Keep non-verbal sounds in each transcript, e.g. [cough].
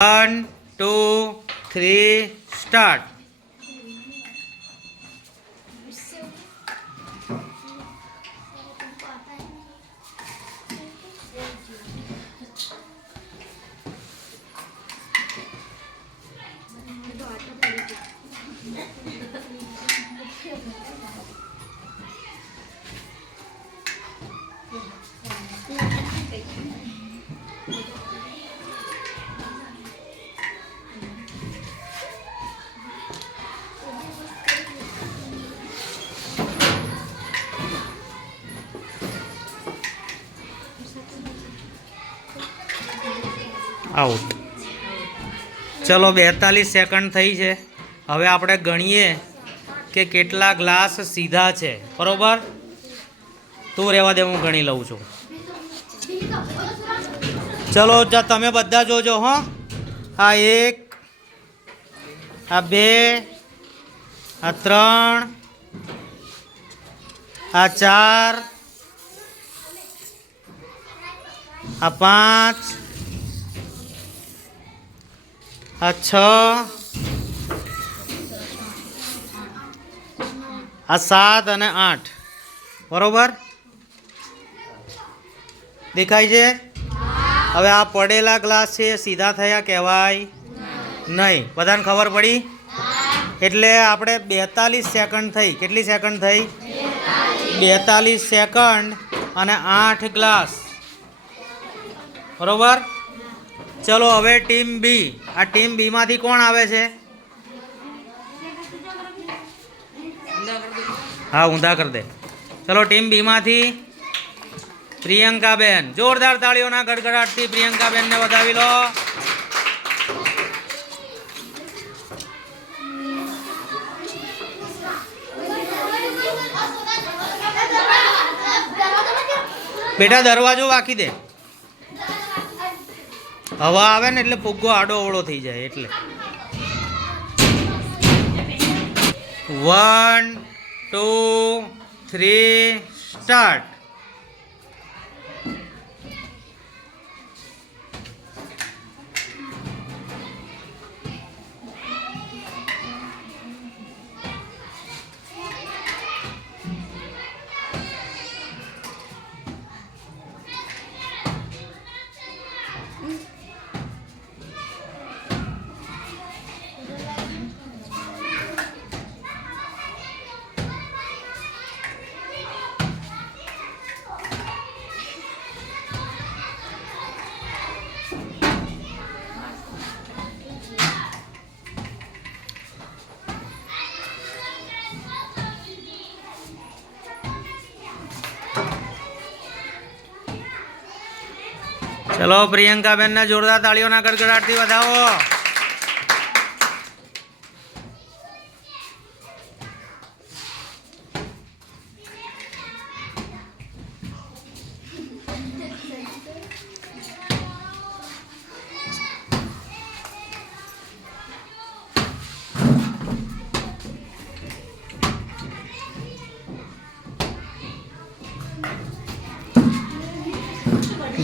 One two three start out. ચલો બેતાલીસ second થઈ છે. હવે આપણે ગણીએ કે કેટલા ગ્લાસ સીધા છે. બરોબર? તું રહેવા દે, હું ગણી લઉં છું. ચલો તમે બધા જોજો, હો. આ એક, આ બે, આ ત્રણ, આ ચાર, આ પાંચ આ છ આ સાત અને આઠ બરોબર દેખાય છે હવે આ પડેલા ગ્લાસ છે સીધા થયા કહેવાય નહીં બધાને ખબર પડી એટલે આપણે બેતાલીસ સેકન્ડ થઈ કેટલી સેકન્ડ થઈ બેતાલીસ સેકન્ડ અને આઠ ગ્લાસ બરોબર ચલો હવે ટીમ બી આ ટીમ બીમાંથી કોણ આવે છે? હા, ઊંધા કરી દે. ચલો ટીમ બીમાંથી પ્રિયંકાબેન. જોરદાર તાળીઓના ગડગડાટથી પ્રિયંકાબેનને વધાવી લો. બેટા, દરવાજો વાંકી દે. હવા આવે ને એટલે ફુગ્ગો આડો અવળો થઈ જાય એટલે. વન ટુ થ્રી સ્ટાર્ટ ચલો પ્રિયંકાબેનને જોરદાર તાળીઓના ગડગડાટથી વધાવો.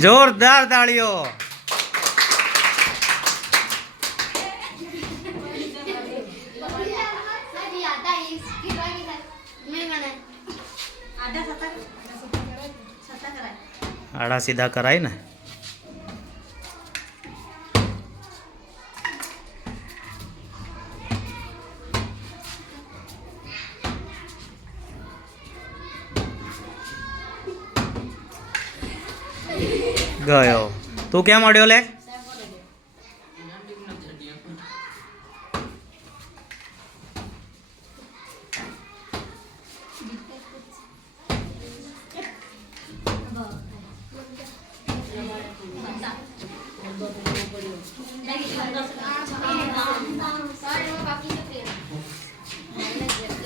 જોરદાર તાળીઓ. આડા સીધા કરાય ને. ગયો. તું કેમ અડ્યો લે?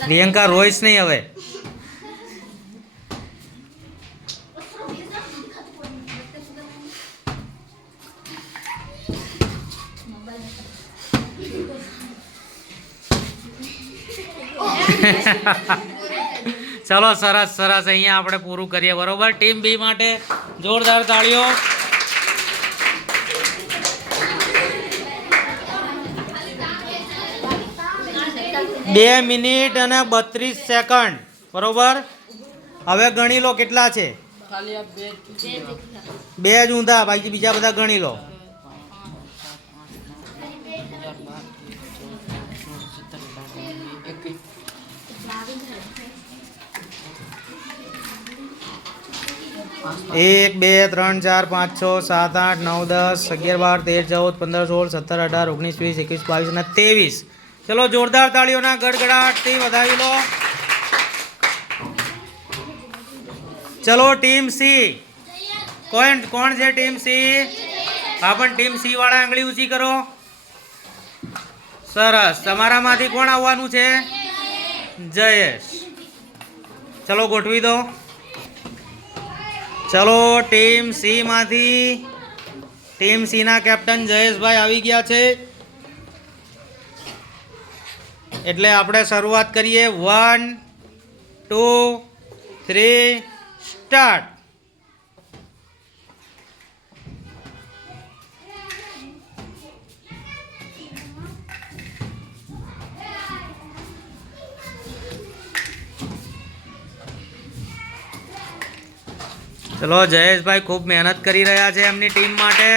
પ્રિયંકા રોઈશ નહીં હવે. ચલો સરસ સરસ. અહીંયા આપણે પૂરું કરીએ બરોબર? ટીમ બી માટે જોરદાર તાળીઓ. બે મિનિટ અને બત્રીસ સેકન્ડ બરોબર? હવે ગણી લો કેટલા છે? બે જ ઊંધા બાકી બીજા બધા ગણી લો. એક, બે, ત્રણ, ચાર, પાંચ, છ, સાત, આઠ, નવ, દસ, અગિયાર, બાર, તેર, ચૌદ, પંદર, સોળ, સત્તર, અઢાર, ઓગણીસ, વીસ, એકવીસ, બાવીસ અને ત્રેવીસ. ચલો, જોરદાર તાળીઓના ગડગડાટથી વધાવી લો. ચલો, ટીમ સી. કોણ કોણ છે ટીમ સી? હા, પણ ટીમ સી વાળા આંગળી ઊંચી કરો. સરસ. તમારામાંથી કોણ આવવાનું છે? જયેશ. ચલો, ગોઠવી દો. ચલો ટીમ સી માંથી. ટીમ સી ના કેપ્ટન જયેશભાઈ આવી ગયા છે. એટલે આપણે શરૂઆત કરીએ. વન ટુ થ્રી સ્ટાર્ટ ચલો, જયેશભાઈ ખૂબ મહેનત કરી રહ્યા છે એમની ટીમ માટે.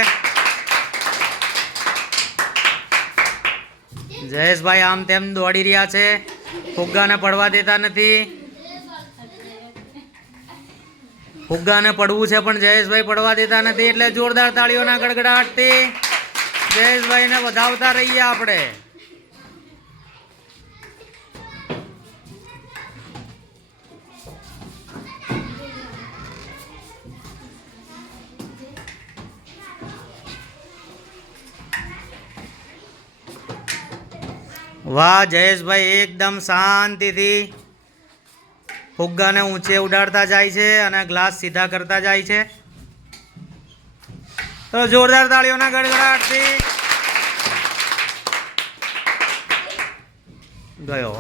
જયેશભાઈ આમ તેમ દોડી રહ્યા છે. ફુગ્ગાને પડવા દેતા નથી. ફુગ્ગાને પડવું છે પણ જયેશભાઈ પડવા દેતા નથી, એટલે જોરદાર તાળીઓના ગડગડાટથી જયેશભાઈને વધાવતા રહીએ આપણે. વાહ જયેશભાઈ એકદમ શાંતિથી ફુગ્ગાને ઊંચે ઉડાડતા જાય છે અને ગ્લાસ સીધા કરતા જાય છે. તો જોરદાર તાળીઓના ગડગડાટથી ગયો.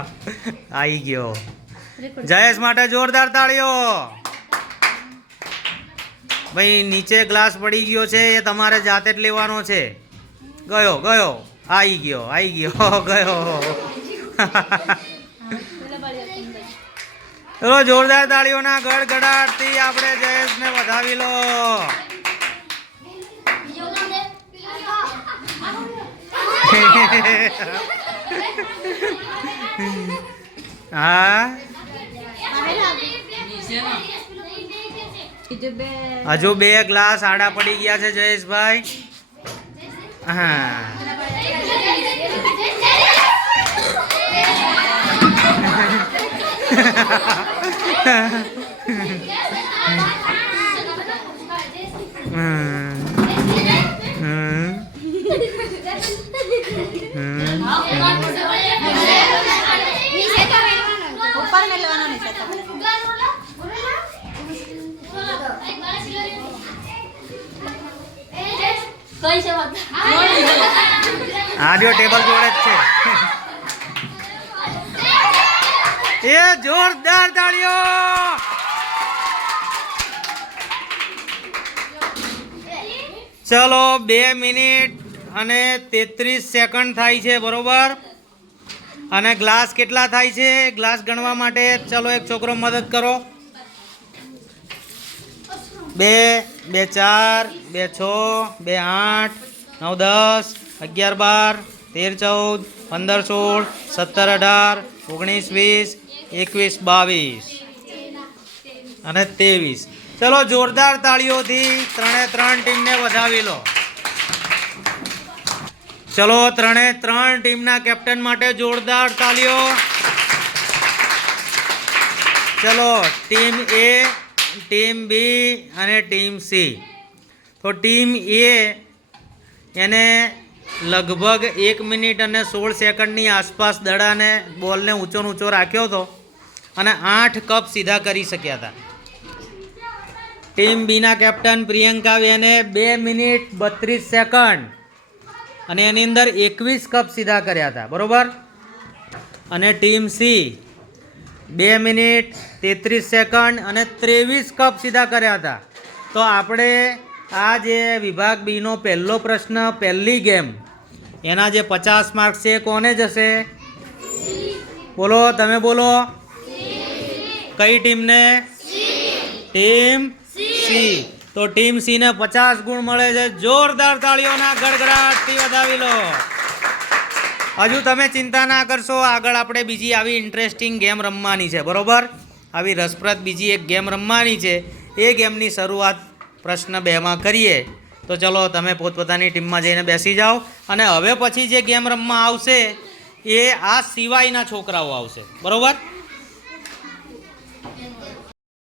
[laughs] આવી ગયો. જયેશ માટે જોરદાર તાળીઓ. ભાઈ નીચે ગ્લાસ પડી ગયો છે એ તમારે જાતે જ લેવાનો છે. ગયો ગયો. આવી ગયો આવી ગયો [laughs] ગયો. ચલો, જોરદાર તાળીઓના ગડગડાટથી આપણે જયેશને વધાવી લો. [laughs] હા? હજુ બે ગ્લાસ આડા પડી ગયા છે જયેશભાઈ. હા હમ. હમ. હમ. કઈ છે વાત આ જો ટેબલ જોડે જ છે. એ જોરદાર તાળીઓ. ચલો, બે મિનિટ અને તેત્રીસ સેકન્ડ થાય છે, બરોબર? અને ગ્લાસ કેટલા થાય છે? ગ્લાસ ગણવા માટે ચલો, એક છોકરો મદદ કરો. બે બે ચાર, બે છ, બે આઠ, નવ દસ, અગિયાર બાર, તેર ચૌદ, પંદર સોળ, સત્તર અઢાર, ઓગણીસ વીસ, એકવીસ બાવીસ અને ત્રેવીસ. ચલો જોરદાર તાળીઓથી ત્રણે ત્રણ ટીમને વધાવી લો. ચલો ત્રણે ત્રણ ટીમના કેપ્ટન માટે જોરદાર તાળીઓ. ચલો, ટીમ એ ટીમ બી અને ટીમ સી. તો ટીમ એ એને લગભગ એક મિનિટ અને સોળ સેકન્ડની આસપાસ દડાને બોલને ઊંચો ઊંચો રાખ્યો હતો અને આઠ કપ સીધા કરી શક્યા હતા. ટીમ બીના કેપ્ટન પ્રિયંકા બેને બે મિનિટ બત્રીસ સેકન્ડ અને એની અંદર એકવીસ કપ સીધા કર્યા હતા. બરાબર? અને ટીમ સી બે મિનિટ, તેત્રીસ સેકન્ડ અને ત્રેવીસ કપ સીધા કર્યા હતા. તો આપણે આ જે વિભાગ બીનો પહેલો પ્રશ્ન, પહેલી ગેમ, એના જે પચાસ માર્ક્સ છે, કોને જશે? બોલો, તમે બોલો. કઈ ટીમને? Team C. તો ટીમ સીને પચાસ ગુણ મળે છે. જોરદાર તાળીઓના ગડગડાટથી વધાવી લો. હજુ તમે ચિંતા ના કરશો, આગળ આપણે બીજી આવી ઇન્ટરેસ્ટિંગ ગેમ રમવાની છે, બરોબર? આવી રસપ્રદ બીજી એક ગેમ રમવાની છે. એ ગેમની શરૂઆત પ્રશ્ન બેમાં કરીએ. તો ચલો, તમે પોતપોતાની ટીમમાં જઈને બેસી જાઓ. અને હવે પછી જે ગેમ રમવા આવશે, એ આ સિવાયના છોકરાઓ આવશે. બરોબર?